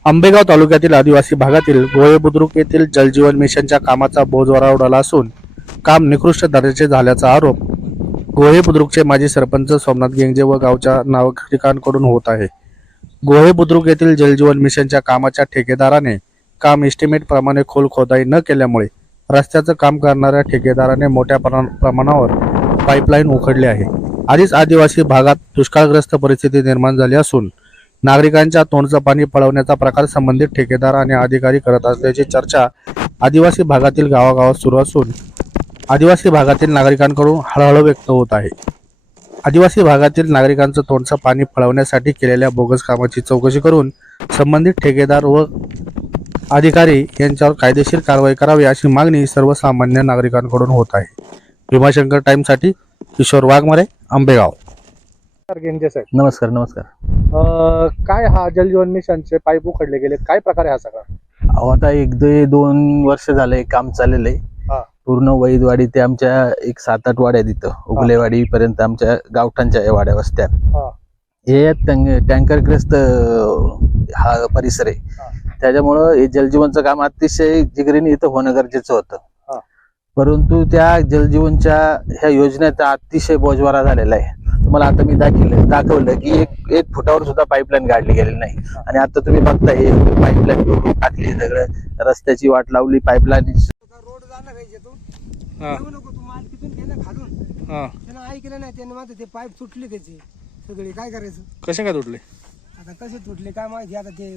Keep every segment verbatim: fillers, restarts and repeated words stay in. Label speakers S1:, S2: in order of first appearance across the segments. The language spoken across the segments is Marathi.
S1: आंबेगाव तालुक्यातील आदिवासी भागातील गोळे बुद्रुक येथील जलजीवन मिशनच्या कामाचा बोजवारा उडाला असून काम निकृष्ट दर्जाचे झाल्याचा आरोप गोळे बुद्रुकचे माजी सरपंच सोमनाथ गेंगजे व गावच्या नागरिकांकडून होत आहे। गोळे बुद्रुक येथील जलजीवन मिशनच्या कामाच्या ठेकेदाराने काम एस्टिमेट प्रमाणे खोल खोदाई न केल्यामुळे रस्त्याचं काम करणाऱ्या ठेकेदाराने मोठ्या प्रमाणावर पाईपलाईन उखडली आहे। आधीच आदिवासी भागात दुष्काळग्रस्त परिस्थिती निर्माण झाली असून नागरिकांच्या तोंडचं पाणी पळवण्याचा प्रकार संबंधित ठेकेदार आणि अधिकारी करत असल्याची चर्चा आदिवासी भागातील गावागावात सुरू असून आदिवासी भागातील नागरिकांकडून हळहळ व्यक्त होत आहे। आदिवासी भागातील नागरिकांचं तोंडचं पाणी पळवण्यासाठी केलेल्या बोगस कामाची चौकशी करून संबंधित ठेकेदार व अधिकारी यांच्यावर कायदेशीर कारवाई करावी अशी मागणी सर्वसामान्य नागरिकांकडून होत आहे। भीमाशंकर टाइम्ससाठी किशोर वाघमारे, आंबेगाव।
S2: गेंजे साहेब,
S3: नमस्कार नमस्कार
S2: अ, काय हा जलजीवन मिशनचे पाईप उखडले गेले, काय प्रकार आहे हा सगळा?
S3: अहो आता एक दो दोन वर्ष झाले काम चाललेलं
S2: हा.
S3: आहे। पूर्ण वैदवाडी ते आमच्या एक सात आठ वाड्या तिथं उगलेवाडी पर्यंत आमच्या गावठांच्या या वाड्या वस्त्या
S2: हा.
S3: हे टँकरग्रस्त हा परिसर आहे।
S2: हा.
S3: त्याच्यामुळं हे जलजीवनचं काम अतिशय जिगरीने इथं होणं गरजेचं होतं।
S2: हा.
S3: परंतु त्या जलजीवनच्या ह्या योजनेचा अतिशय बोजवारा झालेला आहे। तुम्हाला आता मी दाखवलं दाखवलं की एक एक फुटावर सुद्धा पाईपलाईन काढली गेलेली नाही आणि आता तुम्ही बघता हे पाईपलाईन टाकली, सगळं रस्त्याची वाट लावली, पाईपलाईन
S4: रोड जाणार आहे तू
S2: हा.
S4: येऊ नको, तू माल तिथून घे ना खालून.
S2: हा.
S4: त्यानं ऐकलं नाही, त्यानं माझं ते पाईप तुटले त्याचे सगळे, काय करायचं
S2: कसे काय तुटले?
S4: आता कसे तुटले काय माहिती, आता ते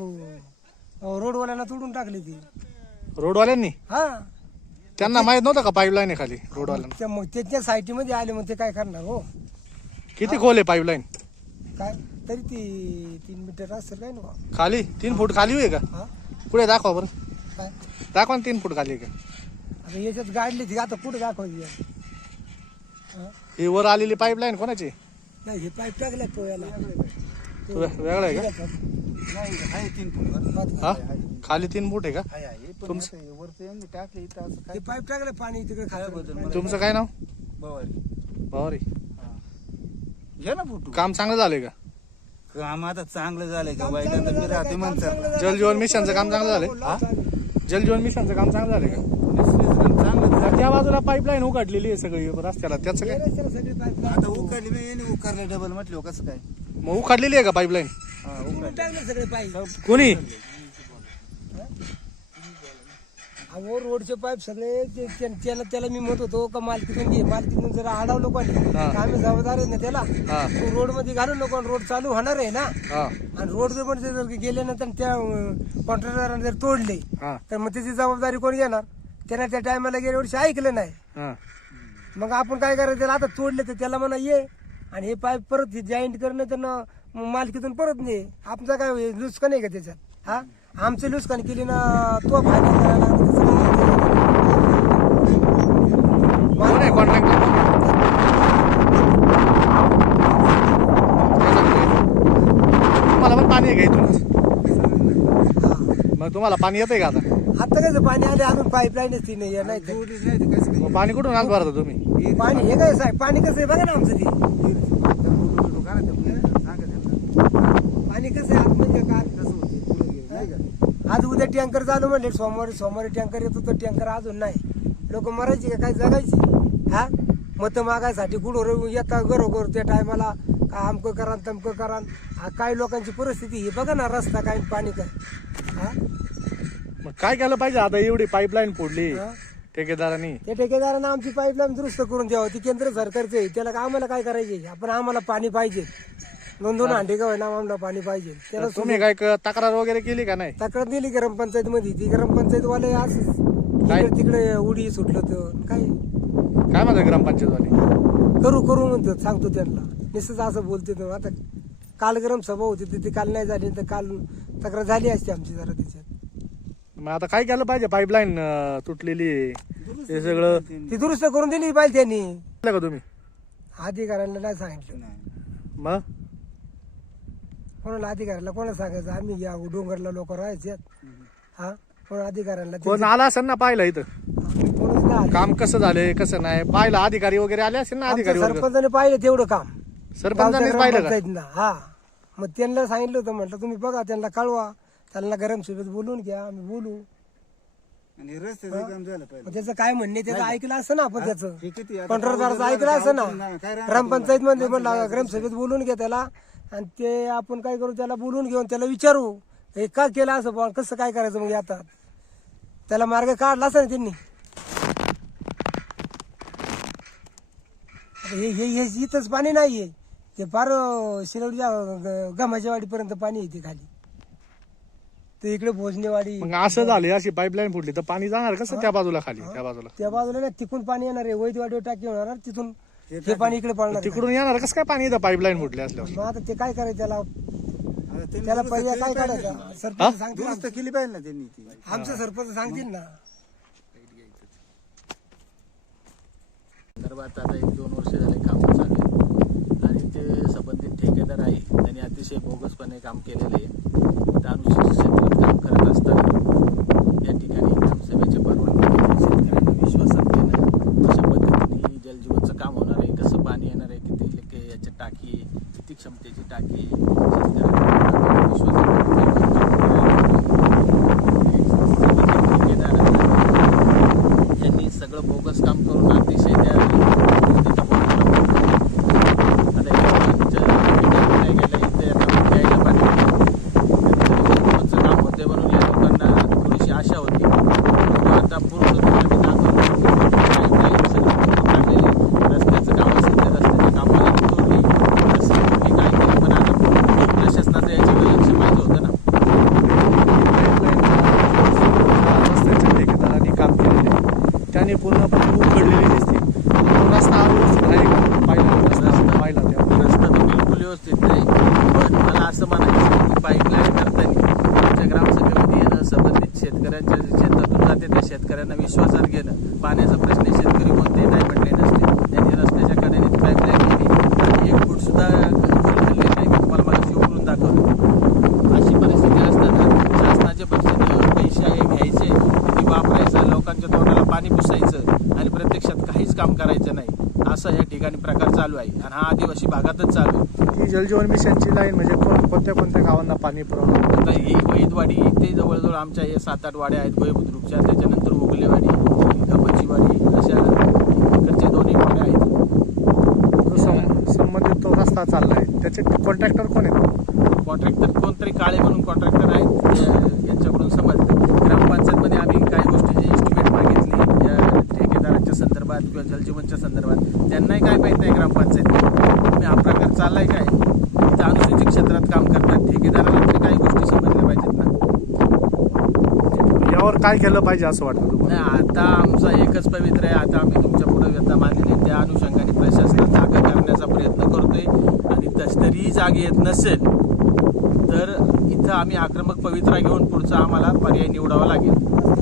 S4: रोडवाल्याला तोडून टाकले ते।
S2: रोडवाल्यांनी?
S4: हा,
S2: त्यांना माहित नव्हतं का पाईपलाईन आहे खाली रोडवाल्यांना?
S4: त्या मग त्याच्या साईटीमध्ये आले, मग ते काय करणार हो?
S2: किती खोल आहे पाईपलाईन?
S4: काय तरी ती तीन मीटर असेल काय ना
S2: खाली तीन फूट खाली आहे का?
S4: हा.
S2: पुढे दाखवा बरं,
S4: काय
S2: दाखवा ना तीन फूट खाली आहे का?
S4: आता याच्यात गाडली ती, आता कुठं दाखवायची? हा?
S2: ही वर आलेली पाईपलाईन कोणाची?
S4: नाही, हे पाईप टाकल्या तो याला
S2: तो वे- वेगळा आहे का? हा, खाली तीन फूट आहे का तुमचं?
S4: हे पाईप टाकलं पाणी तिकडे खाली.
S2: तुमचं काय नाव? भावारी. काम चांगलं झालंय का?
S5: काम आता चांगलं झालंय का वाईट? आता मी राहते म्हणतात
S2: जलजीवन मिशनचं काम चांगलं झालंय? जलजीवन मिशनचं काम चांगलं झालंय का?
S5: चांगलं
S2: त्या बाजूला पाईपलाईन उघडलेली आहे सगळी रस्त्याला, त्याचं काय?
S4: सगळी पाईप
S5: आता उकडली मी येणे उकारले डबल म्हटलं कसं काय?
S2: मग उघडलेली आहे का पाईपलाईन?
S5: हा, उकडली.
S4: टाकले सगळे पाईप.
S2: कोणी?
S4: अहो रोडचे पाईप सगळे ते- ते- त्याला त्याला मी म्हणत होतो का मालकीतून घे, मालकीतून जरा अडवलं कोणी,
S2: हा.
S4: आम्ही जबाबदार आहे ना त्याला.
S2: हा.
S4: रोड मध्ये घालून नको, रोड चालू होणार आहे ना.
S2: हा.
S4: आणि रोड जर मध्ये जर गेल्यानंतर त्या कॉन्ट्रॅक्टरांनी जर तोडले
S2: हा.
S4: तर मग त्याची जबाबदारी कोण घेणार? त्यानं त्या टायमाला गेल्या वर्षी ऐकलं नाही,
S2: हा.
S4: मग आपण काय करायचं? त्याला आता तोडले तर त्याला म्हणा ये आणि हे पाईप परत जॉईंट करणं त्यांना मालकीतून परत ने. आमचं काय होईल? नुकसान आहे का त्याच्यात? हा, आमचं नुकसान केली ना तो फायदा करायला लागला, त्याचं काय आहे?
S2: कोण आहे कॉन्ट्रॅक्टर? तुम्हाला पण पाणी आहे का इथूनच? मग तुम्हाला पाणी येतंय का आता?
S4: आता कसं पाणी आले, अजून पाईपलाईनच ती नाही आहे, नाही तर.
S5: जोडलीच नाही तर कसं
S2: मग पाणी कुठून आणत भरता तुम्ही?
S4: पाणी हे काय साहेब, पाणी कसं आहे बघा ना आमचं ते. पाणी कसं आहे आतमध्ये का आज उद्या टँकर चालू म्हणले, सोमवारी सोमवारी टँकर येतो तर टँकर अजून नाही. लोक मरायची का काय जगायची? हा, मत मागायसाठी कुठं येता घरोघर त्या टायमाला का आमकं करा तमकं करा. हा, काही लोकांची परिस्थिती हे बघा ना, रस्ता काय पाणी काय. हा,
S2: मग काय केलं पाहिजे आता? एवढी पाईपलाईन फोडली
S4: हा?
S2: ठेकेदारांनी.
S4: त्या ठेकेदारांना आमची पाईपलाईन दुरुस्त करून द्यावं, ती केंद्र सरकारची आहे. त्याला काय आम्हाला काय करायचे? आपण आम्हाला पाणी पाहिजे, दोन दोन हांडे का होईना आम्हाला पाणी पाहिजे. त्याला
S2: तुम्ही काय क- तक्रार वगैरे केली का नाही?
S4: तक्रार दिली ग्रामपंचायत मध्ये, ती ग्रामपंचायत वाले असं
S2: काय?
S4: इकडे तिकडे उडी सुटलं तर काय
S2: काय म्हणतात ग्रामपंचायतवाले?
S4: करू करू म्हणतो, सांगतो त्यांना निसच असं बोलते. तर आता काल ग्राम सभा होती ती काल नाही झाली, तर काल तक्रार झाली असते आमची जरा त्याच्यात.
S2: मग आता काय केलं पाहिजे? पाईपलाईन तुटलेली आहे, हे सगळं
S4: ती दुरुस्त करून दिली पाहिजे त्यांनी.
S2: केलं का तुम्ही?
S4: अधिकाऱ्यांना नाही सांगितलं,
S2: मग
S4: कोणाला अधिकाऱ्याला कोणाला सांगायचं? आम्ही या डोंगरला लोक राहायचे. हा, कोण अधिकाऱ्यांना
S2: कोण आला असेल ना पाहिलं इथं
S4: कोणच नाही आलं.
S2: काम कसं झालंय कसं नाही पाहिलं? अधिकारी वगैरे आले असेल ना?
S4: आमच्या
S2: अधिकारी वगैरे
S4: सरपंचाने पाहिलं तेवढं काम,
S2: सरपंचानेच
S4: गावच्या
S2: पाहिलं का?
S4: ग्रामपंचायतीनं. हा, मग त्यांना सांगितलं होतं, म्हटलं तुम्ही बघा, त्यांना कळवा. त्याला ग्रामसभेत बोलून घ्या, आम्ही बोलू.
S5: आणि रस्त्याचं काम झालं पाहिजे.
S4: मग त्याचं काय म्हणणे त्याचं ऐकलं असं ना आपण त्याचं
S5: हे किती आता
S4: कंत्राटदाराचं ऐकलं असं ना.
S5: नाही, काय राहणार
S4: ग्रामपंचायत मध्ये म्हणलं ग्रामसभेत बोलून घ्या त्याला, आणि ते आपण काय करू त्याला बोलून घेऊन त्याला विचारू हे का केलं असं बुवा, कसं काय करायचं मग आता त्याला मार्ग काढला असं ना त्यांनी. हे हे हे इथंच पाणी नाहीये, ते फार शिरवडीच्या गमाच्या वाडीपर्यंत पाणी येते खाली, ते इकडे भोजनेवाडी.
S2: मग असं झाले अशी पाईपलाईन फुटली तर पाणी जाणार कसं त्या बाजूला खाली त्या बाजूला
S4: त्या बाजूला ना तिकून पाणी येणार आहे, वैदवाडीवर टाकी होणार, तिथून हे पाणी इकडे पडणार आहे.
S2: तिकडून येणार कसं काय पाणी इथं पाईपलाईन फुटली असल्यावर?
S4: मग आता ते काय करायचं त्याला,
S5: आता त्यांनी
S4: त्याला
S5: दुरुस्त
S4: पर्याय काय
S5: केली पाहिजे
S4: काढायचा?
S5: ना.
S4: सरपंच सांगतील
S5: दुरुस्त केली पाहिजे ना त्यांनी ती.
S4: आमचं सरपंच सांगतील ना.
S3: संदर्भात आता एक दोन वर्ष झाले काम चालू आहे आणि ते संबंधित ठेकेदार आहे त्यांनी अतिशय बोगसपणे काम केलेले आहे. त्या अनुसूचित क्षेत्रात काम करत असताना या ठिकाणी ग्रामसभेचे परवानगी घेणे, शेतकऱ्यांना विश्वासात घेणं, अशा पद्धतीने जलजीवनचं काम होणार आहे. कसं पाणी येणार आहे, किती इलेके याची टाकी आहे, किती क्षमतेची टाकी आहे, शेतकऱ्यांना विश्वासात ठेकेदार यांनी सगळं बोगस काम करून अतिशय त्या गोष्टीचा बोलून आता या लोकांच्या काय गेलं इथे आता प्यायला पाणी जलजीवनचं काम होते म्हणून या लोकांना थोडीशी आशा होती. परंतु आता पूर्ण तुम्हाला मी दाखवलं काही सगळं टाकलेले रस्त्याचं काम असेल त्या रस्त्याच्या कामाला तोडली रस्ते तोडली काय केलं, पण आता प्रशासनाचं याच्याकडे लक्ष पाहिजे होतं ना.
S2: रस्त्याच्या ठेकेदारांनी काम केलेले त्याने पूर्णपणे उघडलेली दिसते. तो रस्ता अव्यवस्थित आहे का? पाहिला रस्ता पाहिला त्या
S3: रस्ता तर बिलकुल व्यवस्थित नाही, पण मला असं म्हणायचं की पाईपलाईन करताना आमच्या ग्रामसभेमध्ये येणं, संबंधित शेतकऱ्यांच्या शेतातून जाते त्या शेतकऱ्यांना विश्वासात घेणं, पाण्याचा प्रश्न शेतकरी कोणते नाही म्हटले नसते, त्यांनी रस्त्याच्या कडेने पाईपलाईन केली आणि एक फूट सुद्धा खाली नाही. मी तुम्हाला मला शिव करून दाखवलं. अशी परिस्थिती असताना शासनाचे पैसे आहे घ्यायचे, किती वापरायचं, लोकांच्या तोंडाला पाणी पुसायचं आणि प्रत्यक्षात काहीच काम करायचं नाही, असं या ठिकाणी प्रकार चालू आहे आणि हा आदिवासी भागातच चालू आहे.
S2: ही जलजीवन मिशनची लाईन म्हणजे कोण- कोणत्या कोणत्या गावांना पाणी पुरवलं?
S3: आता ही वैदवाडी ते जवळजवळ आमच्या हे सात आठ वाड्या आहेत गोय बुद्रुकच्या, त्याच्यानंतर उगलेवाडी, गमाचीवाडी अशा इकडच्या दोन्ही वाड्या आहेत.
S2: जो सं- संबंधित तो रस्ता चाललाय त्याचे कॉन्ट्रॅक्टर कोण आहेत?
S3: कॉन्ट्रॅक्टर कोणतरी काळे म्हणून कॉन्ट्रॅक्टर आहेत, ते- यांच्याकडून समजतं. ग्रामपंचायतमध्ये आम्ही काही गोष्टीची एस्टिमेट मागितली या ठेकेदारांच्या संदर्भात किंवा जलजीवनच्या संदर्भात, त्यांनाही काय माहीत नाही ग्रामपंचायतीला तुम्ही हा प्रकार चाललाय काय. इथं अनुसूचित क्षेत्रात काम करतात, ठेकेदाराला तरी काही गोष्टी समजल्या पाहिजेत ना.
S2: यावर काय केलं पाहिजे असं वाटतं तुम्हाला?
S3: नाही, आता आमचा एकच पवित्र आहे. आता आम्ही तुमच्या पुढे व्यथा मांडलेली, त्या अनुषंगाने प्रशासनात जागा करण्याचा प्रयत्न करतोय आणि तस तरीही जागा येत नसेल तर इथं आम्ही आक्रमक पवित्रा घेऊन पुढचा आम्हाला पर्याय निवडावा लागेल.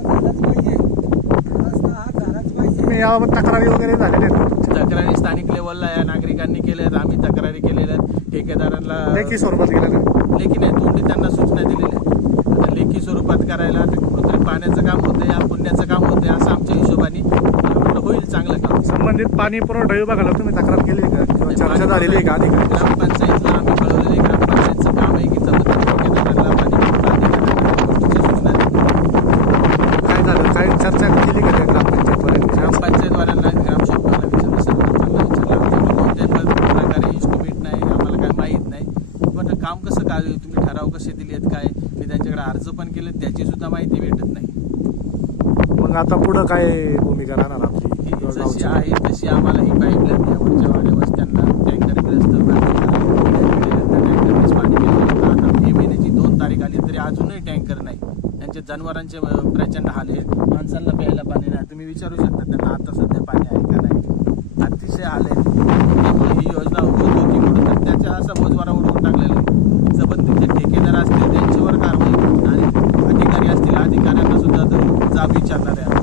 S2: तुम्ही याबाबत तक्रारी वगैरे झालेल्या आहेत का?
S3: तक्रारी स्थानिक लेवलला या नागरिकांनी केल्या आहेत, आम्ही तक्रारी केलेल्या आहेत. ठेकेदारांना
S2: लेखी स्वरूपात गेलं का?
S3: लेखी नाही, तोंडी त्यांना सूचना दिलेल्या आहेत. आता लेखी स्वरूपात करायला ते कुठेतरी पाण्याचं काम होतं या पुण्याचं काम होतं असं आमच्या हिशोबाने मला वाटलं होईल चांगलं काम.
S2: संबंधित पाणी पुरवठा विभागाला तुम्ही तक्रार केली आहे का किंवा चर्चा झालेली आहे का अधिकारी?
S3: ग्रामपंचायतला आम्ही कळवलेले, ग्रामपंचायतचं काम आहे की चौदा ठेकेदारांना पाणी पुरवठा अधिकाऱ्यांना गोष्टीच्या सूचना दिल्या.
S2: काय झालं, काय चर्चा केली का त्या ग्रामपंचायतवाल्यांनी?
S3: ग्रामपंचायतवाल्यांना ग्रामसेवकांना विचारलं, सरपंचांना विचारलं, आमच्याकडे कोणत्याही प- प्रकारे इस्टिमेट नाही, आम्हाला काय माहीत नाही. पण काम कसं काय तुम्ही ठराव कसे दिले आहेत काय, मी त्यांच्याकडे अर्ज पण केले, त्याची सुद्धा माहिती भेटत नाही.
S2: मग आता पुढं काय भूमिका राहणार आपली?
S3: ही जशी आहे तशी आम्हाला ही पाईपलाईन यावरच्या वाड्या वस्त्यांना टँकरग्रस्त टँकरनेच पाणी केलं होतं. आता मे महिन्याची दोन तारीख आली तरी अजूनही टँकर नाही. त्यांचे जनावरांचे अं, प्रचंड हाल आहेत, माणसांना प्यायला पाणी नाही. तुम्ही विचारू शकता त्यांना आता सध्या पाणी आहे का नाही, अतिशय हाल आहेत. त्यामुळे ही योजना होत होती म्हणून तर त्याच्या असा बोजवारा उडवून टाकलेला आहे. संबंधित जे ठेकेदार असतील त्यांच्यावर कारवाई आणि अधिकारी असतील अधिकाऱ्यांना सुद्धा तर जाब विचारणार आहे.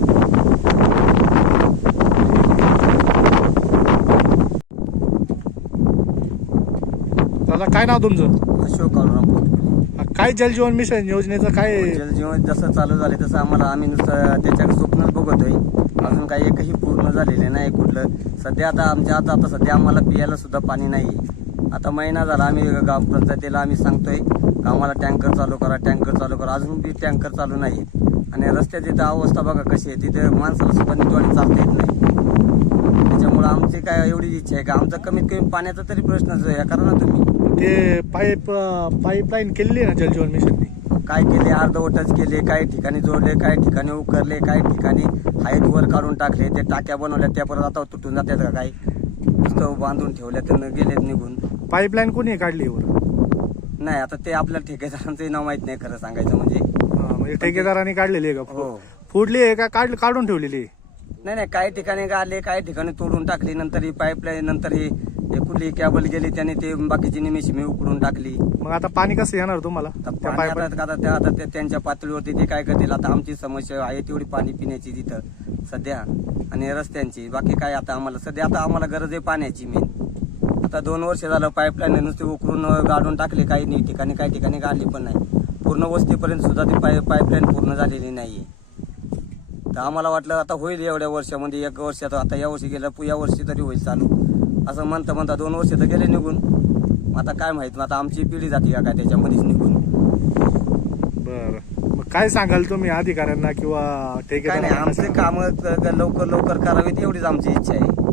S2: दादा काय नाव तुमचं?
S6: अशोक अरुणापूर.
S2: काय जलजीवन मिशन योजनेचं काय?
S6: जलजीवन जसं चालू झाले तसं आम्हाला आम्ही नुसतं त्याच्या स्वप्नच बघतोय, अजून काही एकही पूर्ण झालेले नाही कुठलं. सध्या आता आमच्या आता आता सध्या आम्हाला पियाला सुद्धा पाणी नाही. आता महिना झाला आम्ही गाव पंचायतीला आम्ही सांगतोय आम्हाला टँकर चालू करा टँकर चालू करा अजून बी टँकर चालू नाही आणि रस्त्याची तर अवस्था बघा कशी आहे तिथे माणसाला सुद्धा नीटवाणी चालता येत नाही त्याच्यामुळे आमची काय एवढी इच्छा आहे का आमचा कमीत कमी पाण्याचा तरी प्रश्नच आहे करा ना तुम्ही
S2: ते पाईप पाईपलाईन केलेली आहे ना जलजीवन मिशननी
S6: काय केले अर्धवटच केले काही ठिकाणी जोडले काही ठिकाणी उकरले काही ठिकाणी हाईट वर काढून टाकले ते टाक्या बनवल्या त्या परत आता तुटून जातात का काही नुसतं बांधून ठेवल्या तर गेलेत निघून
S2: पाईपलाईन कोणी काढली वर
S6: नाही आता ते आपल्या ठेकेदारांचंही नाव माहित नाही खरं सांगायचं म्हणजे
S2: हा, म्हणजे ठेकेदारांनी काढलेली आहे का
S6: हो
S2: फुटली आहे का काढ काढून ठेवलेली आहे?
S6: नाही नाही काही ठिकाणी गाडले काही ठिकाणी तोडून टाकली नंतर ही पाईपलाईन नंतर ही ही कुठली कॅबल गेली त्याने ते बाकीची निमिष मी उकडून टाकली
S2: मग आता पाणी कसं येणार तुम्हाला
S6: आता
S2: त्या
S6: पाणी
S2: पाईप
S6: आता आता त्या आता त्या- त्यांच्या पातळीवरती ते काय करतील आता आमची समस्या आहे तेवढी पाणी पिण्याची तिथं सध्या आणि रस्त्यांची बाकी काय आता आम्हाला सध्या आता आम्हाला गरज आहे पाण्याची मेन आता दोन वर्ष झालं पाईपलाईन नुसते उकरून गाडून टाकले काही ठिकाणी काही ठिकाणी गाडली पण नाही पूर्ण वस्तीपर्यंत सुद्धा ती पाईप पाईपलाईन पूर्ण झालेली नाहीये तर आम्हाला वाटलं आता होईल एवढ्या वर्षामध्ये एक वर्षात आता या वर्षी गेलं या वर्षी तरी होईल चालू असं म्हणता म्हणता दोन वर्ष तर गेले निघून आता काय माहित आता आमची पिढी जाते का काय त्याच्यामध्येच निघून
S2: बर मग काय सांगाल तुम्ही अधिकाऱ्यांना किंवा
S6: काय नाही
S2: ठेकेदारांना
S6: आमचे काम लवकर लवकर करावीत एवढीच आमची इच्छा आहे